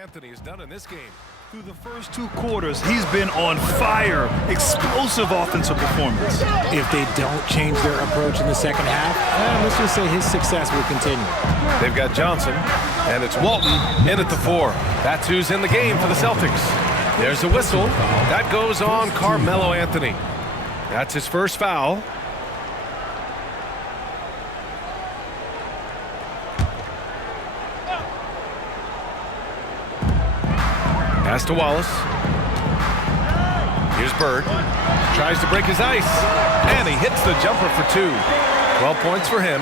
Anthony has done in this game. Through the first 2 quarters, he's been on fire. Explosive offensive performance. If they don't change their approach in the second half, let's just say his success will continue. They've got Johnson, and it's Walton in at the 4. That's who's in the game for the Celtics. There's a whistle. That goes on Carmelo Anthony. That's his first foul. Pass to Wallace. Here's Bird. Tries to break his ice. And he hits the jumper for 2. 12 points for him.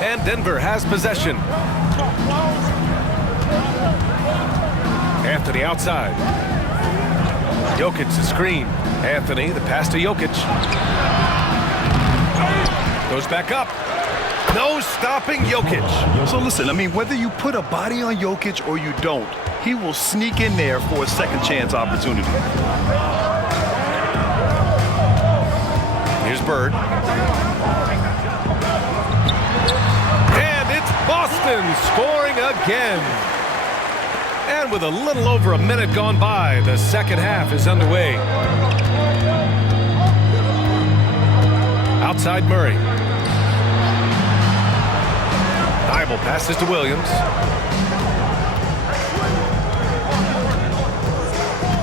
And Denver has possession. Anthony outside. Jokic the screen. Anthony, the pass to Jokic. Goes back up. No stopping Jokic. So listen, I mean, whether you put a body on Jokic or you don't, he will sneak in there for a second chance opportunity. Here's Bird. And it's Boston scoring again. And with a little over a minute gone by, the second half is underway. Outside Murray. Bible passes to Williams.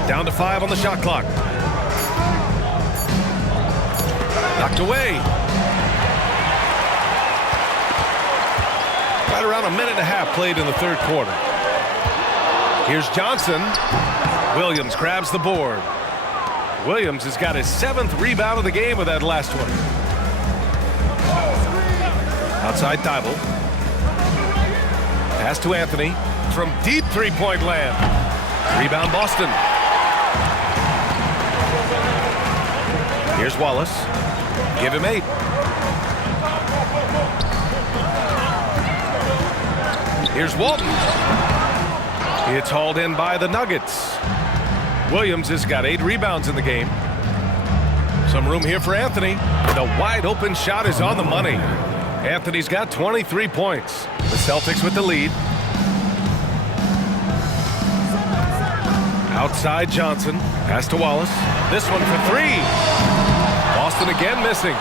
Down to 5 on the shot clock. Knocked away. Right around a minute and a half played in the third quarter. Here's Johnson. Williams grabs the board. Williams has got his 7th rebound of the game with that last one. Outside Thibault. Pass to Anthony from deep three-point land. Rebound Boston. Here's Wallace. Give him 8. Here's Walton. It's hauled in by the Nuggets. Williams has got 8 rebounds in the game. Some room here for Anthony. The wide open shot is on the money. Anthony's got 23 points. The Celtics with the lead. Outside Johnson. Pass to Wallace. This one for 3. Boston again missing.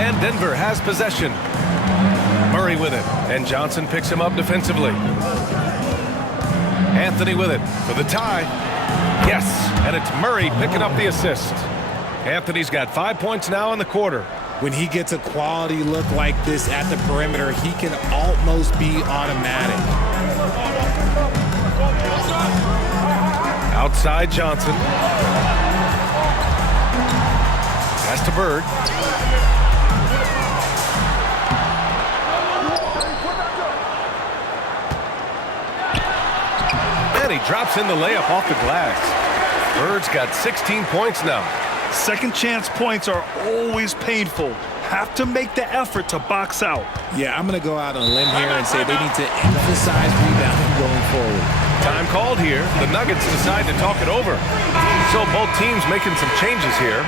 And Denver has possession. Murray with it. And Johnson picks him up defensively. Anthony with it for the tie. Yes, and it's Murray picking up the assist. Anthony's got 5 points now in the quarter. When he gets a quality look like this at the perimeter, he can almost be automatic. Outside Johnson. Pass to Bird. And he drops in the layup off the glass. Bird's got 16 points now. Second chance points are always painful. Have to make the effort to box out. Yeah, I'm going to go out on a limb here and say they need to emphasize rebounding going forward. Time called here. The Nuggets decide to talk it over. So both teams making some changes here.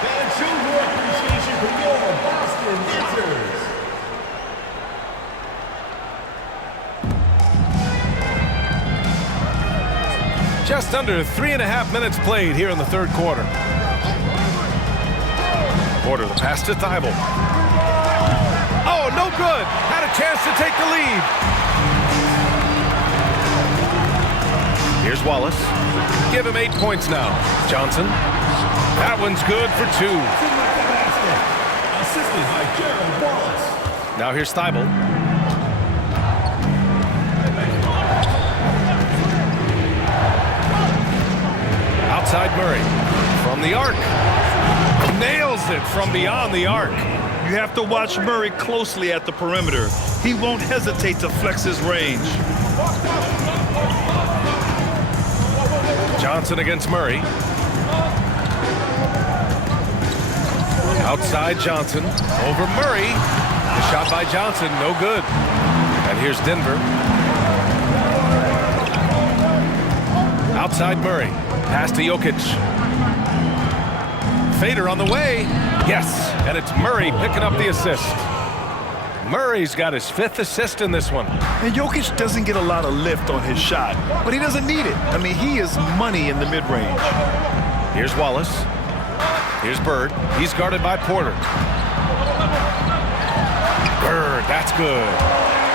And show your appreciation for your Boston Wizards. Just under 3.5 minutes played here in the third quarter. Porter, the pass to Thibault. Oh, no good. Had a chance to take the lead. Here's Wallace. Give him 8 points now. Johnson. That one's good for 2. Assisted by Gerald Wallace. Now here's Thibault. Outside Murray. From the arc. Nails it from beyond the arc. You have to watch Murray closely at the perimeter. He won't hesitate to flex his range. Johnson against Murray. Outside Johnson. Over Murray. The shot by Johnson, no good. And here's Denver. Outside Murray. Pass to Jokic. Fader on the way. Yes, and it's Murray picking up the assist. Murray's got his 5th assist in this one. And Jokic doesn't get a lot of lift on his shot, but he doesn't need it. I mean, he is money in the mid-range. Here's Wallace. Here's Bird. He's guarded by Porter. Bird, that's good.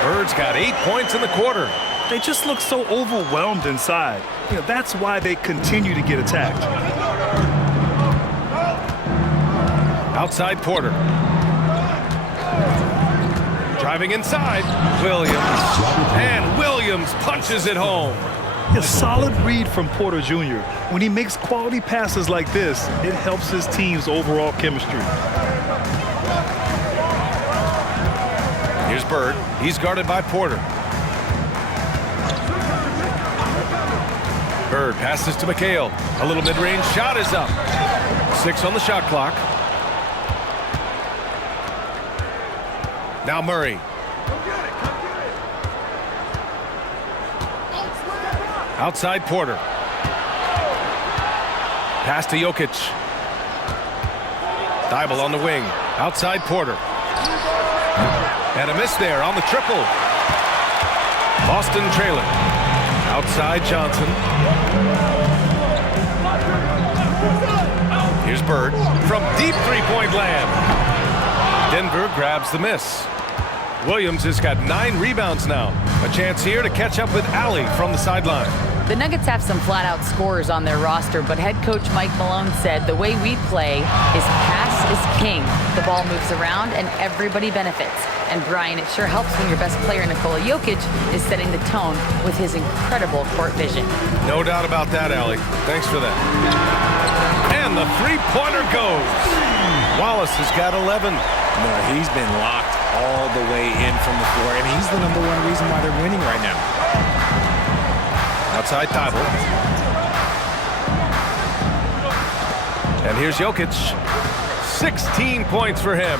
Bird's got 8 points in the quarter. They just look so overwhelmed inside. You know, that's why they continue to get attacked. Outside Porter. Driving inside, Williams. And Williams punches it home. A solid read from Porter Jr. When he makes quality passes like this, it helps his team's overall chemistry. Here's Bird. He's guarded by Porter. Bird passes to McHale. A little mid-range shot is up. 6 on the shot clock. Now Murray. Outside Porter. Pass to Jokic. Thibault on the wing. Outside Porter. And a miss there on the triple. Boston trailing. Outside Johnson. Here's Bird from deep three-point land. Denver grabs the miss. Williams has got 9 rebounds now. A chance here to catch up with Allie from the sideline. The Nuggets have some flat-out scorers on their roster, but head coach Mike Malone said the way we play is pass is king. The ball moves around and everybody benefits. And Brian, it sure helps when your best player, Nikola Jokic, is setting the tone with his incredible court vision. No doubt about that, Allie. Thanks for that. And the three-pointer goes. Wallace has got 11. No, he's been locked all the way in from the floor, and he's the #1 reason why they're winning right now. Outside Thibault. And here's Jokic. 16 points for him.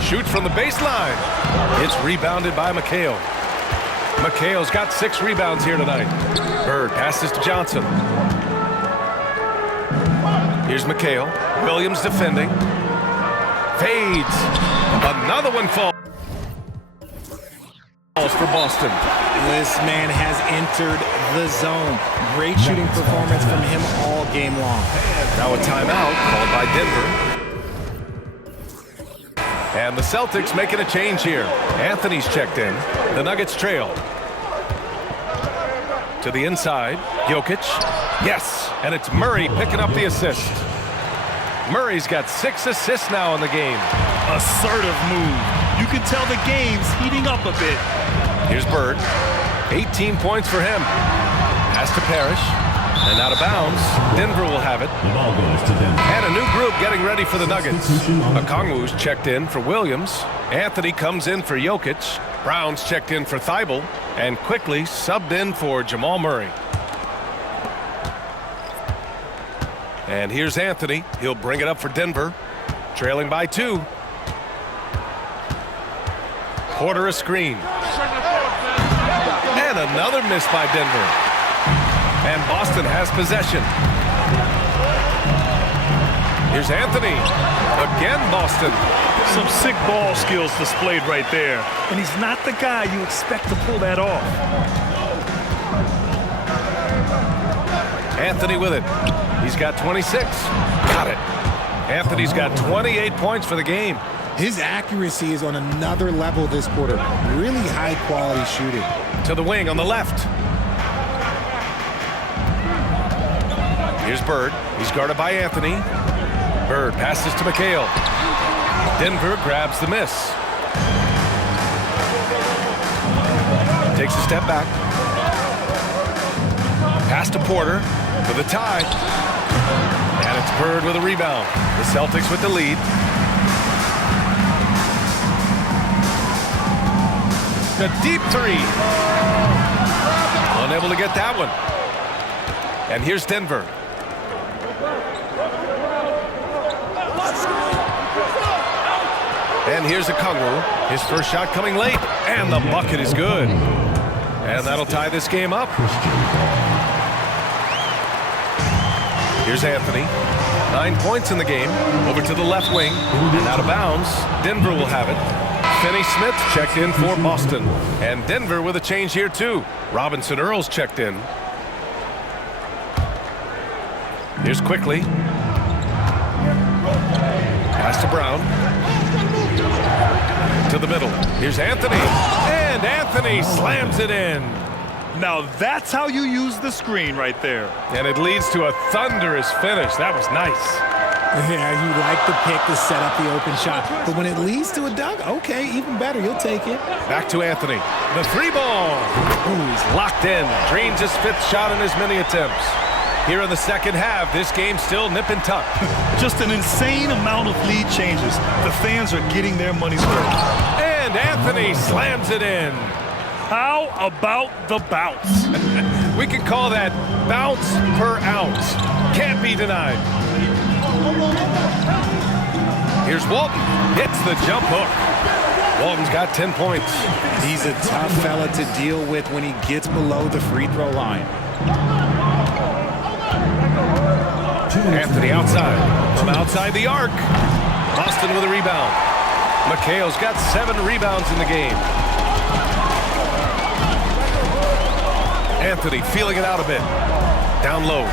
Shoots from the baseline. It's rebounded by McHale. McHale's got 6 rebounds here tonight. Bird passes to Johnson. Here's McHale. Williams defending. Fades. Another one falls for Boston. This man has entered the zone. Great shooting performance from him all game long. Now a timeout called by Denver. And the Celtics making a change here. Anthony's checked in. The Nuggets trail. To the inside. Jokic. Yes. And it's Murray picking up the assist. Murray's got 6 assists now in the game. Assertive move. You can tell the game's heating up a bit. Here's Bird. 18 points for him. Pass to Parrish. And out of bounds. Denver will have it. The ball goes to Denver. And a new group getting ready for the Nuggets. Okongwu's checked in for Williams. Anthony comes in for Jokic. Brown's checked in for Thibault. And quickly subbed in for Jamal Murray. And here's Anthony. He'll bring it up for Denver. Trailing by 2. Porter a screen. And another miss by Denver. And Boston has possession. Here's Anthony. Again, Boston. Some sick ball skills displayed right there. And he's not the guy you expect to pull that off. Anthony with it. He's got 26. Got it. Anthony's got 28 points for the game. His accuracy is on another level this quarter. Really high quality shooting. To the wing on the left. Here's Bird. He's guarded by Anthony. Bird passes to McHale. Denver grabs the miss. Takes a step back. Pass to Porter for the tie. And it's Bird with a rebound. The Celtics with the lead. The deep 3. Unable to get that one. And here's Denver. And here's Okongwu. His first shot coming late. And the bucket is good. And that'll tie this game up. Here's Anthony. 9 points in the game. Over to the left wing. And out of bounds. Denver will have it. Finney Smith checked in for Boston. And Denver with a change here, too. Robinson Earls checked in. Here's Quickly. Pass to Brown. To the middle. Here's Anthony. And Anthony slams it in. Now that's how you use the screen right there. And it leads to a thunderous finish. That was nice. Yeah, you like the pick to set up the open shot. But when it leads to a dunk, okay, even better. You'll take it. Back to Anthony. The three ball. Ooh, he's locked in. Drains his fifth shot in as many attempts. Here in the second half, this game still nip and tuck. Just an insane amount of lead changes. The fans are getting their money's worth. And Anthony slams it in. How about the bounce? We can call that bounce per ounce. Can't be denied. Here's Walton. Hits the jump hook. Walton's got 10 points. He's a tough fella to deal with when he gets below the free throw line. Anthony outside. From outside the arc. Boston with a rebound. McHale's got 7 rebounds in the game. Anthony feeling it out a bit. Down low.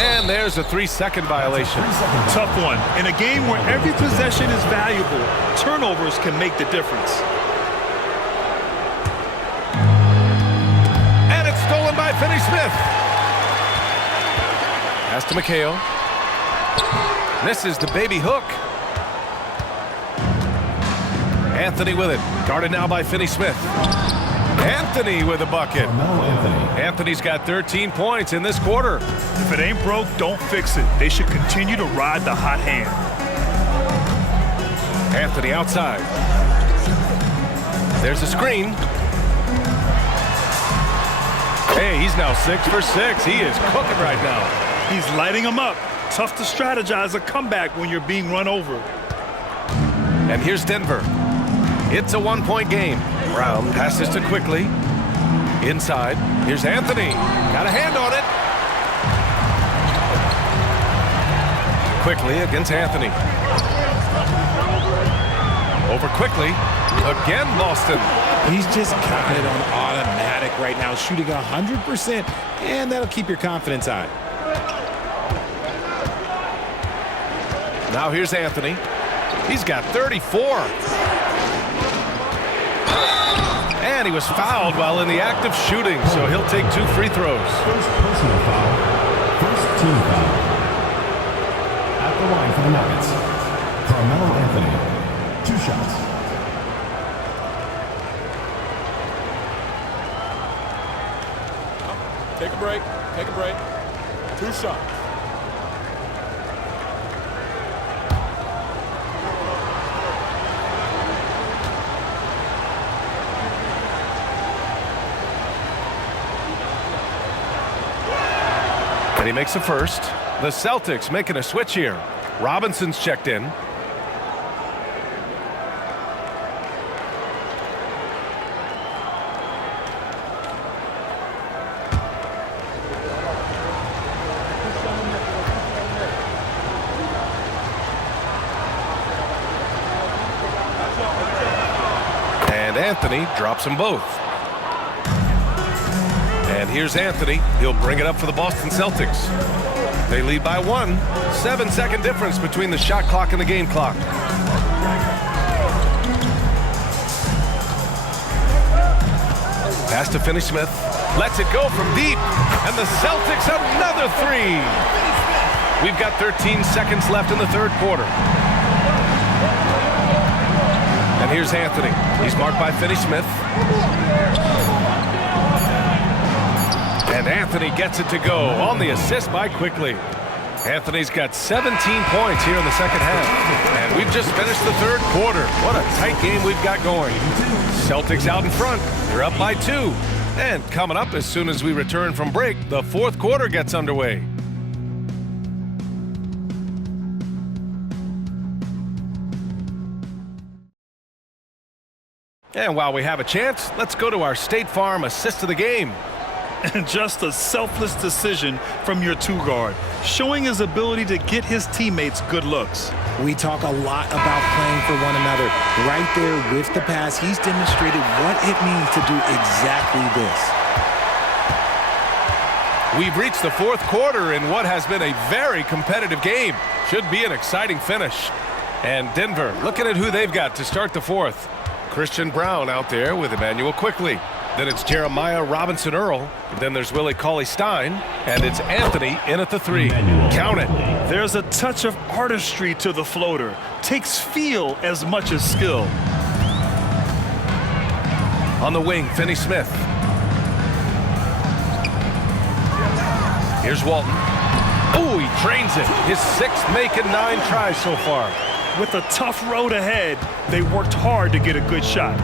And there's a 3-second violation. Tough one. In a game where every possession is valuable, turnovers can make the difference. And it's stolen by Finney Smith. Pass to McHale. Misses the baby hook. Anthony with it. Guarded now by Finney Smith. Anthony with a bucket. Anthony's got 13 points in this quarter. If it ain't broke, don't fix it. They should continue to ride the hot hand. Anthony outside. There's a screen. Hey, he's now 6 for 6. He is cooking right now. He's lighting them up. Tough to strategize a comeback when you're being run over. And here's Denver. It's a 1-point game. Brown passes to Quickly. Inside. Here's Anthony. Got a hand on it. Quickly against Anthony. Over Quickly. Again, Boston. He's just got it on automatic right now, shooting 100%, and that'll keep your confidence high. Now here's Anthony. He's got 34. And he was fouled while in the act of shooting, so he'll take 2 free throws. First personal foul. First team foul. At the line for the Nuggets, Carmelo Anthony. 2 shots. Take a break. Take a break. 2 shots. And he makes a first. The Celtics making a switch here. Robinson's checked in. And Anthony drops them both. And here's Anthony. He'll bring it up for the Boston Celtics. They lead by 1. 7-second difference between the shot clock and the game clock. Pass to Finney Smith. Lets it go from deep. And the Celtics another 3. We've got 13 seconds left in the third quarter. And here's Anthony. He's marked by Finney Smith. And Anthony gets it to go on the assist by Quickly. Anthony's got 17 points here in the second half. And we've just finished the third quarter. What a tight game we've got going. Celtics out in front. They're up by 2. And coming up as soon as we return from break, the fourth quarter gets underway. And while we have a chance, let's go to our State Farm assist of the game. And just a selfless decision from your two-guard, showing his ability to get his teammates good looks. We talk a lot about playing for one another. Right there with the pass, he's demonstrated what it means to do exactly this. We've reached the fourth quarter in what has been a very competitive game. Should be an exciting finish. And Denver looking at who they've got to start the fourth. Christian Brown out there with Emmanuel Quickly. Then it's Jeremiah Robinson-Earl. Then there's Willie Cauley-Stein. And it's Anthony in at the 3. Count it. There's a touch of artistry to the floater. Takes feel as much as skill. On the wing, Finney Smith. Here's Walton. Oh, he trains it. His 6th make in 9 tries so far. With a tough road ahead, they worked hard to get a good shot.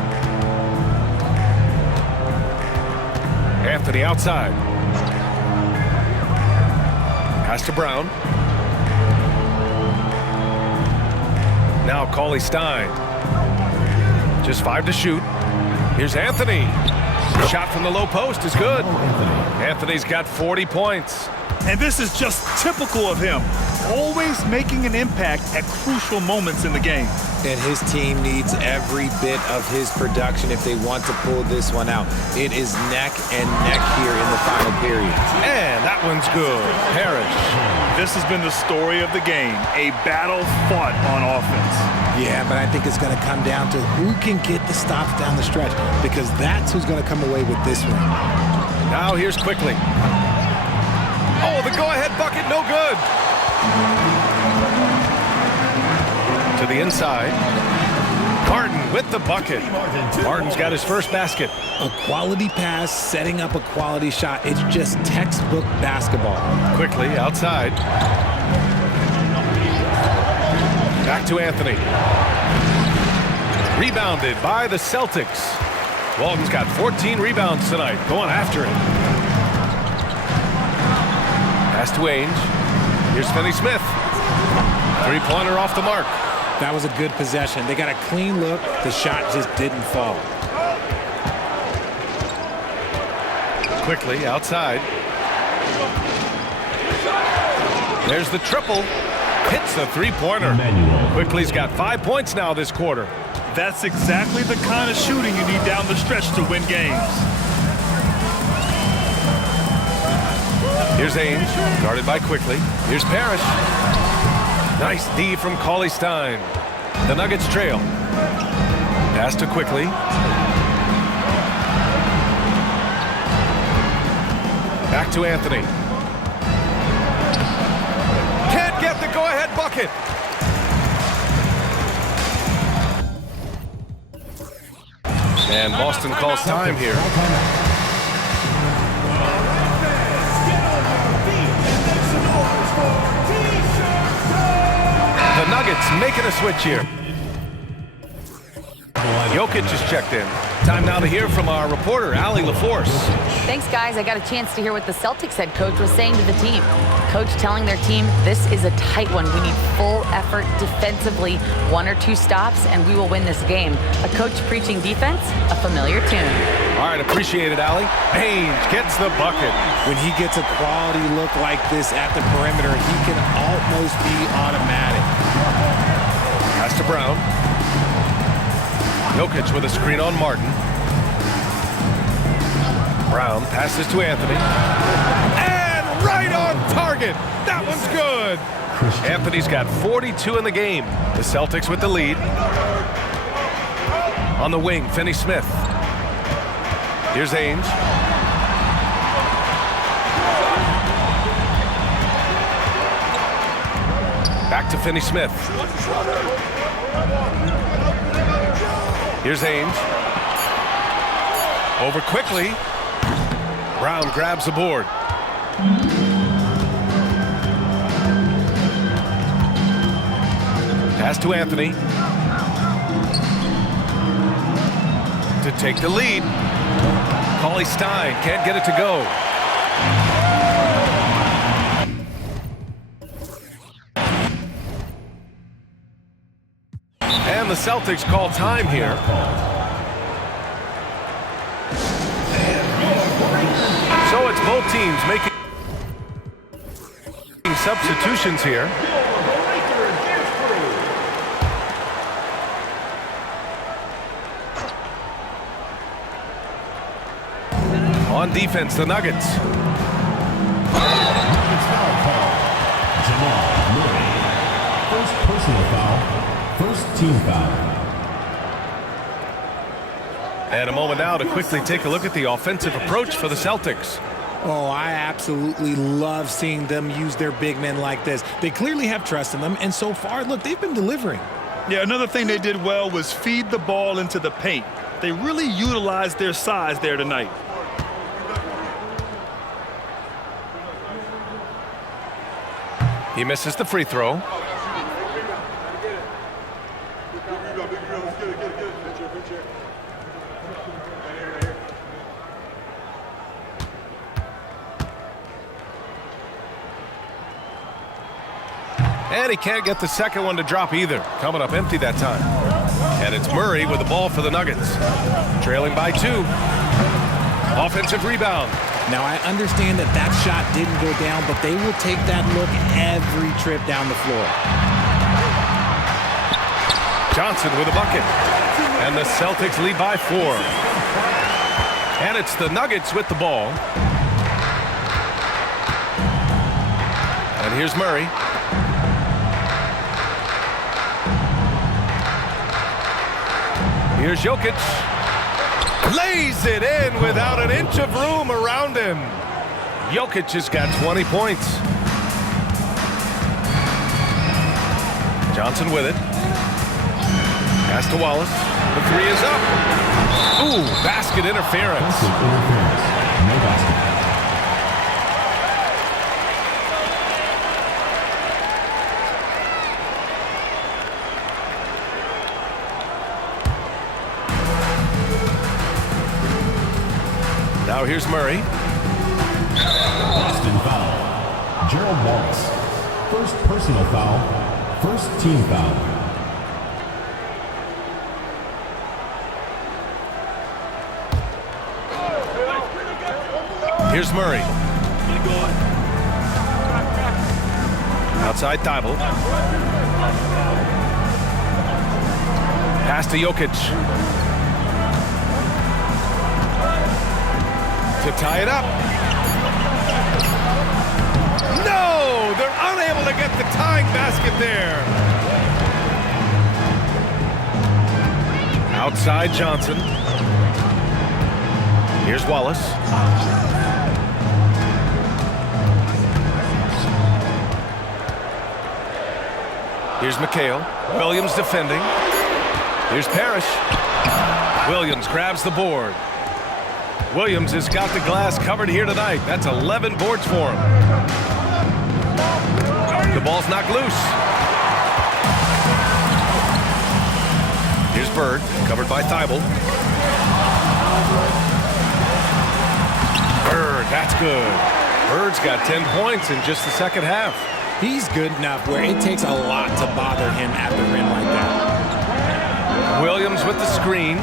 Anthony outside. Pass to Brown. Now Cauley-Stein. Just 5 to shoot. Here's Anthony. Shot from the low post is good. Anthony's got 40 points. And this is just typical of him. Always making an impact at crucial moments in the game. And his team needs every bit of his production if they want to pull this one out. It is neck and neck here in the final period. And that one's good. Parrish. This has been the story of the game. A battle fought on offense. Yeah, but I think it's going to come down to who can get the stops down the stretch, because that's who's going to come away with this one. Now here's Quickly. Oh, the go-ahead bucket, no good. To the inside. Martin with the bucket. Martin's got his first basket. A quality pass, setting up a quality shot. It's just textbook basketball. Quickly outside. Back to Anthony. Rebounded by the Celtics. Walton's got 14 rebounds tonight. Going after it. Pass to Ainge. Here's Finney Smith. 3-pointer off the mark. That was a good possession. They got a clean look. The shot just didn't fall. Quickly outside. There's the triple. Hits the 3-pointer. Quickly's got 5 points now this quarter. That's exactly the kind of shooting you need down the stretch to win games. Here's Ainge, guarded by Quickly. Here's Parrish. Nice D from Cauley-Stein. The Nuggets trail. Pass to Quickly. Back to Anthony. Can't get the go-ahead bucket. And Boston calls time here. The Nuggets making a switch here. Jokic is checked in. Time now to hear from our reporter, Allie LaForce. Thanks, guys. I got a chance to hear what the Celtics head coach was saying to the team. Coach telling their team, this is a tight one. We need full effort defensively, 1 or 2 stops, and we will win this game. A coach preaching defense, a familiar tune. All right, appreciate it, Allie. Ainge gets the bucket. When he gets a quality look like this at the perimeter, he can almost be automatic. Pass to Brown. Jokic with a screen on Martin. Brown passes to Anthony. And right on target. That one's good. Anthony's got 42 in the game. The Celtics with the lead. On the wing, Finney Smith. Here's Ainge. Back to Finney Smith. Here's Ainge. Over Quickly. Brown grabs the board. Pass to Anthony. To take the lead. Cauley-Stein can't get it to go. And the Celtics call time here. So a both teams making substitutions here. On defense, the Nuggets. First personal foul, first team foul. And a moment now to quickly take a look at the offensive approach for the Celtics. Oh, I absolutely love seeing them use their big men like this. They clearly have trust in them, and so far, look, they've been delivering. Yeah, another thing they did well was feed the ball into the paint. They really utilized their size there tonight. He misses the free throw. And he can't get the second one to drop either. Coming up empty that time. And it's Murray with the ball for the Nuggets. Trailing by 2. Offensive rebound. Now, I understand that that shot didn't go down, but they will take that look every trip down the floor. Johnson with a bucket. And the Celtics lead by 4. And it's the Nuggets with the ball. And here's Murray. Here's Jokic. Lays it in without an inch of room around him. Jokic has got 20 points. Johnson with it. Pass to Wallace. The 3 is up. Ooh, basket interference. No basket. Now here's Murray. Boston foul. Gerald Wallace. First personal foul, first team foul. Here's Murray. Outside Thibault. Pass to Jokic. To tie it up. No! They're unable to get the tying basket there. Outside Johnson. Here's Wallace. Here's McHale. Williams defending. Here's Parrish. Williams grabs the board. Williams has got the glass covered here tonight. That's 11 boards for him. The ball's knocked loose. Here's Bird, covered by Thibault. Bird, that's good. Bird's got 10 points in just the second half. He's good enough where it takes a lot to bother him at the rim like that. Williams with the screen.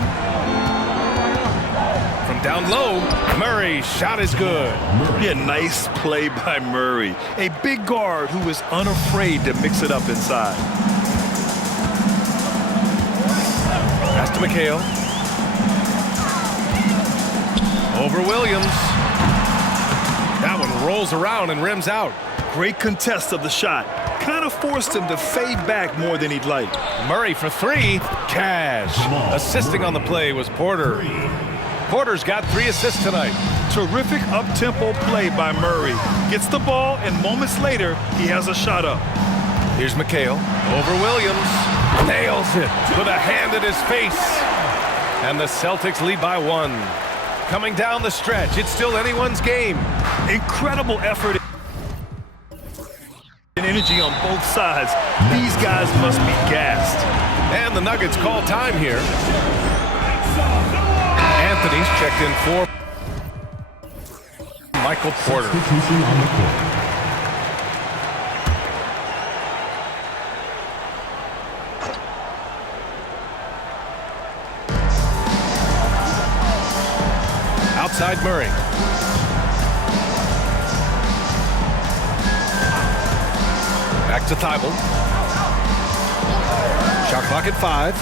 From down low, Murray's shot is good. Yeah, nice play by Murray. A big guard who is unafraid to mix it up inside. Pass to McHale. Over Williams. That one rolls around and rims out. Great contest of the shot. Kind of forced him to fade back more than he'd like. Murray for 3. Cash. Assisting on the play was Porter. Porter's got 3 assists tonight. Terrific up-tempo play by Murray. Gets the ball, and moments later, he has a shot up. Here's McHale. Over Williams. Nails it with a hand at his face. And the Celtics lead by 1. Coming down the stretch, it's still anyone's game. Incredible effort and energy on both sides. These guys must be gassed. And the Nuggets call time here. Anthony's checked in for Michael Porter. Substitution on the court. Outside Murray. Back to Thibault. Shot clock at 5.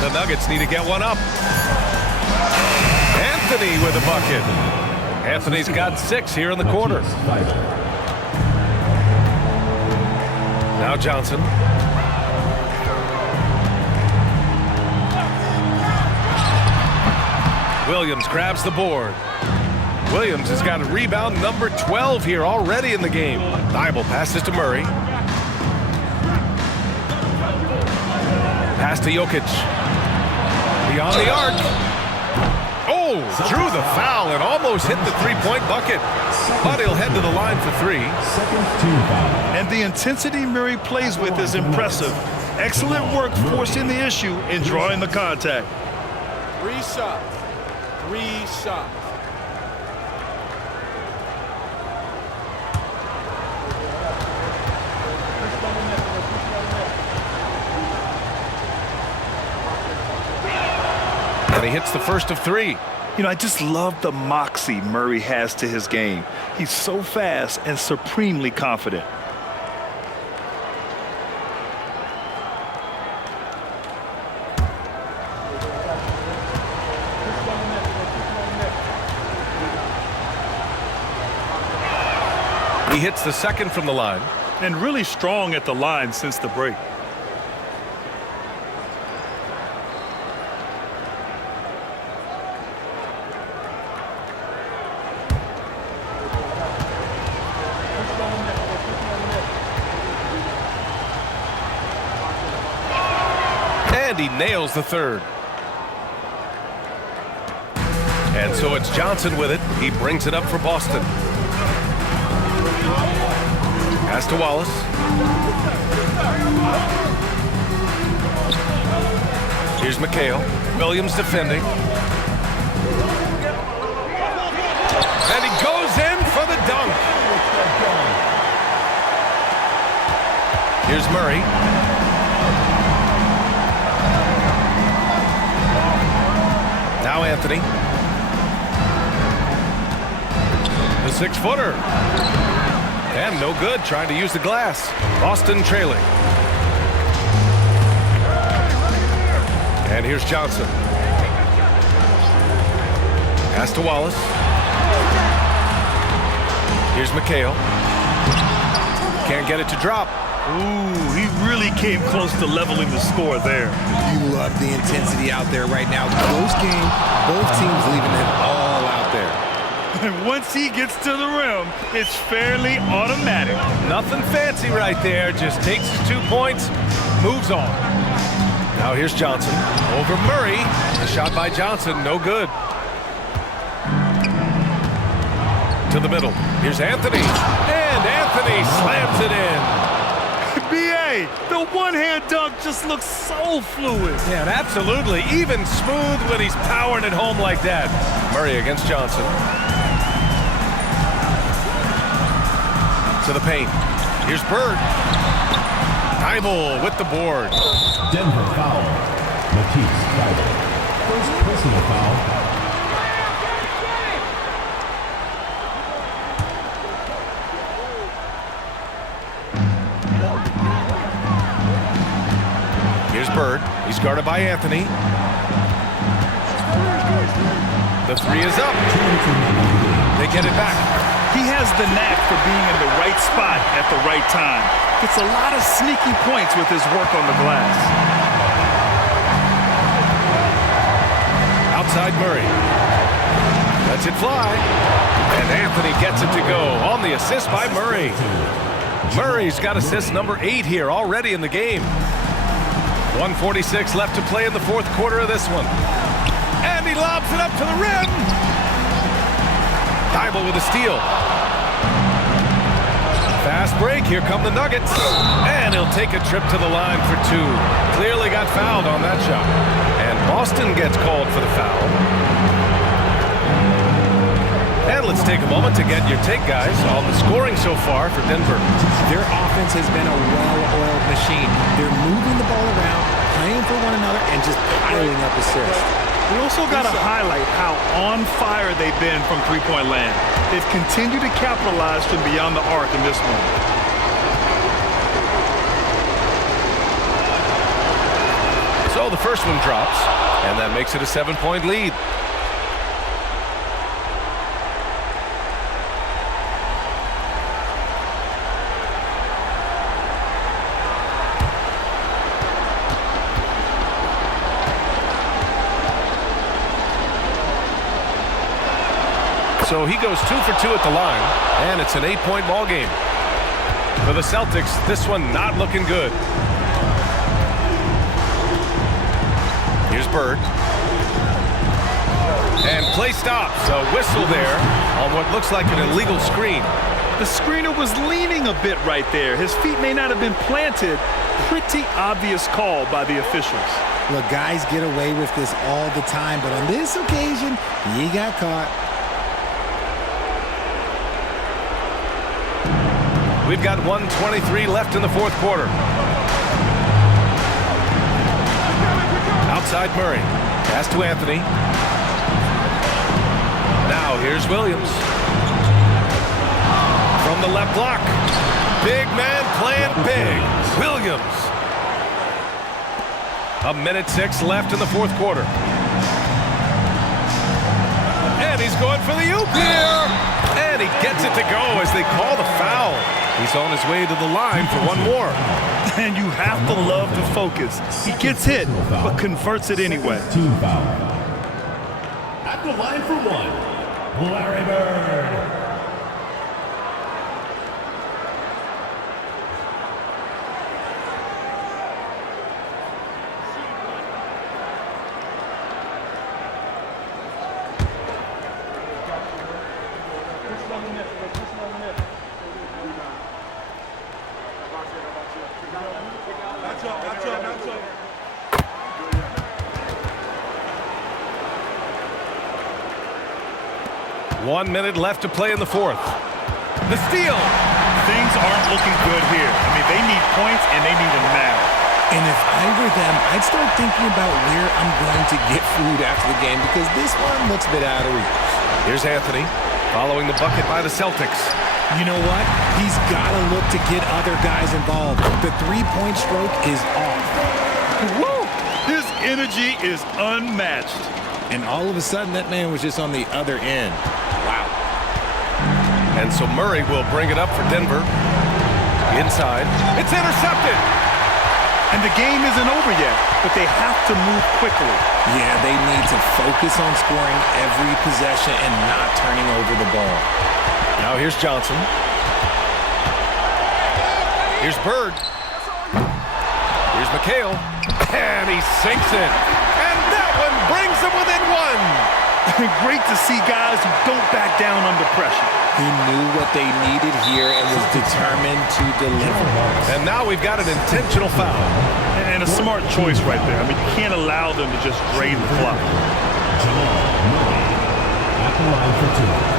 The Nuggets need to get one up. Anthony with a bucket. Anthony's got 6 here in the quarter. Now Johnson. Williams grabs the board. Williams has got a rebound number 12 here already in the game. Thibault passes to Murray. Pass to Jokic. Beyond the arc. Oh, drew the foul and almost hit the three-point bucket. But he'll head to the line for 3. And the intensity Murray plays with is impressive. Excellent work forcing the issue and drawing the contact. 3 shots. 3 shots. And he hits the first of 3. You know, I just love the moxie Murray has to his game. He's so fast and supremely confident. He hits the second from the line. And really strong at the line since the break. And he nails the third. And so it's Johnson with it. He brings it up for Boston. Pass to Wallace. Here's McHale. Williams defending. And he goes in for the dunk. Here's Murray. Now Anthony. The 6-footer. And no good, trying to use the glass. Boston trailing. And here's Johnson. Pass to Wallace. Here's McHale. Can't get it to drop. Ooh, he really came close to leveling the score there. You love the intensity out there right now. Close game, both teams leaving it all out there. And once he gets to the rim, it's fairly automatic. Nothing fancy right there. Just takes his 2 points, moves on. Now here's Johnson over Murray. The shot by Johnson, no good. To the middle. Here's Anthony. And Anthony slams it in. B.A., the one-hand dunk just looks so fluid. Yeah, and absolutely. Even smooth when he's powering it home like that. Murray against Johnson. To the paint. Here's Bird. Thibault with the board. Denver foul. Matisse Thibault. First personal foul. Here's Bird. He's guarded by Anthony. The 3 is up. They get it back. He has the knack for being in the right spot at the right time. Gets a lot of sneaky points with his work on the glass. Outside Murray. Lets it fly. And Anthony gets it to go on the assist by Murray. Murray's got assist number 8 here already in the game. 1:46 left to play in the 4th quarter of this one. And he lobs it up to the rim. Thibault with a steal. Fast break. Here come the Nuggets. And he'll take a trip to the line for 2. Clearly got fouled on that shot. And Boston gets called for the foul. And let's take a moment to get your take, guys, on the scoring so far for Denver. Their offense has been a well-oiled machine. They're moving the ball around, playing for one another, and just piling up assists. We also got to highlight how on fire they've been from three-point land. They've continued to capitalize from beyond the arc in this one. So the first one drops, and that makes it a 7-point lead. So he goes 2 for 2 at the line, and it's an 8-point ball game. For the Celtics, this one not looking good. Here's Bird. And play stops. A whistle there on what looks like an illegal screen. The screener was leaning a bit right there. His feet may not have been planted. Pretty obvious call by the officials. Look, guys get away with this all the time, but on this occasion, he got caught. We've got 1:23 left in the fourth quarter. Outside Murray. Pass to Anthony. Now here's Williams. From the left block. Big man playing big. Williams. 1:06 left in the fourth quarter. And he's going for the oop here. And he gets it to go as they call the foul. He's on his way to the line for one more. And you have to love the focus. He gets hit, but converts it anyway. Team foul. At the line for one, Larry Bird. One minute left to play in the fourth. The steal. Things aren't looking good here. I mean, they need points, and they need them now. And if I were them, I'd start thinking about where I'm going to get food after the game because this one looks a bit out of reach. Here's Anthony following the bucket by the Celtics. You know what? He's got to look to get other guys involved. The three-point stroke is off. Woo! His energy is unmatched. And all of a sudden, that man was just on the other end. Wow. And so Murray will bring it up for Denver. Inside. It's intercepted. And the game isn't over yet, but they have to move quickly. Yeah, they need to focus on scoring every possession and not turning over the ball. Now here's Johnson. Here's Bird. Here's McHale. And he sinks it. And that one brings them within one. Great to see guys who don't back down under pressure. He knew what they needed here and was determined to deliver. And now we've got an intentional foul. And a smart choice right there. I mean, you can't allow them to just drain the clock. At the line for two.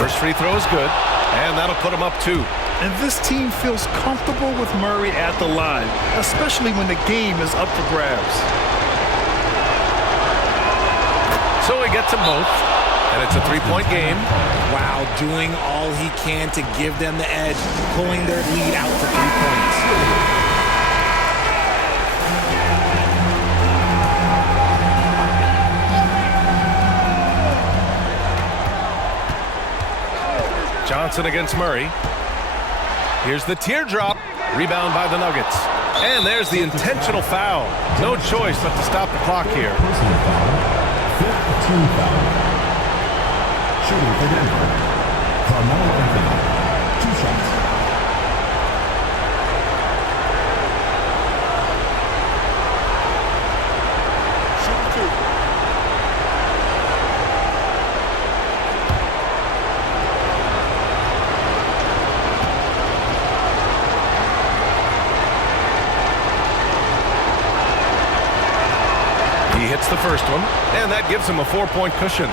First free throw is good, and that'll put him up 2. And this team feels comfortable with Murray at the line, especially when the game is up for grabs. So he gets them both, and it's a 3-point game. Wow, doing all he can to give them the edge, pulling their lead out to 3 points. Johnson against Murray. Here's the teardrop. Rebound by the Nuggets. And there's the intentional foul. No choice but to stop the clock here. Personal foul. Fifth team foul. Shooting for Denver. Carmelo Anthony. 2 shots. He hits the first one, and that gives him a 4-point cushion.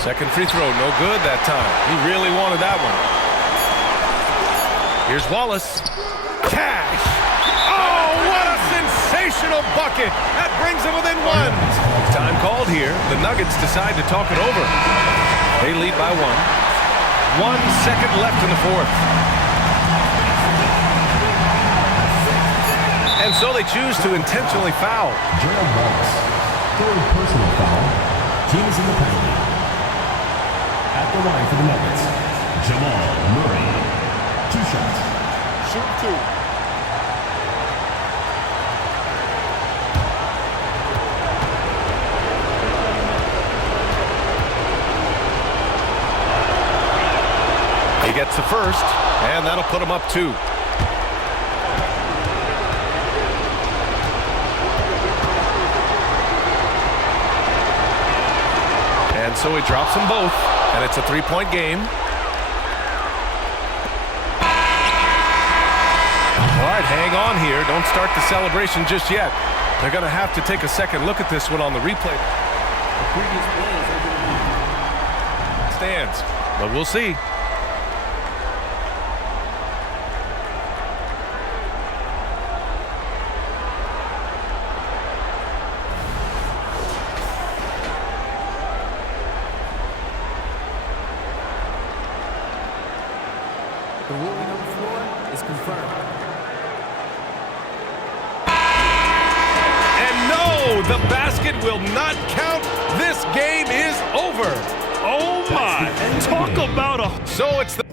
Second free throw, no good that time. He really wanted that one. Here's Wallace. Cash! Oh, what a sensational bucket! That brings him within one. Time called here. The Nuggets decide to talk it over. They lead by 1. 1 second left in the fourth. And so they choose to intentionally foul. Gerald Wallace, third personal foul. Team is in the penalty. At the line for the Nuggets, Jamal Murray. 2 shots. Shoot 2. He gets the first, and that'll put him up 2. And so he drops them both, and it's a 3-point game. All right, hang on here. Don't start the celebration just yet. They're going to have to take a second look at this one on the replay. The previous play is over the line. Stands, but we'll see. The ruling on the floor is confirmed. And no, the basket will not count. This game is over. Oh, my. Talk about a... So it's the...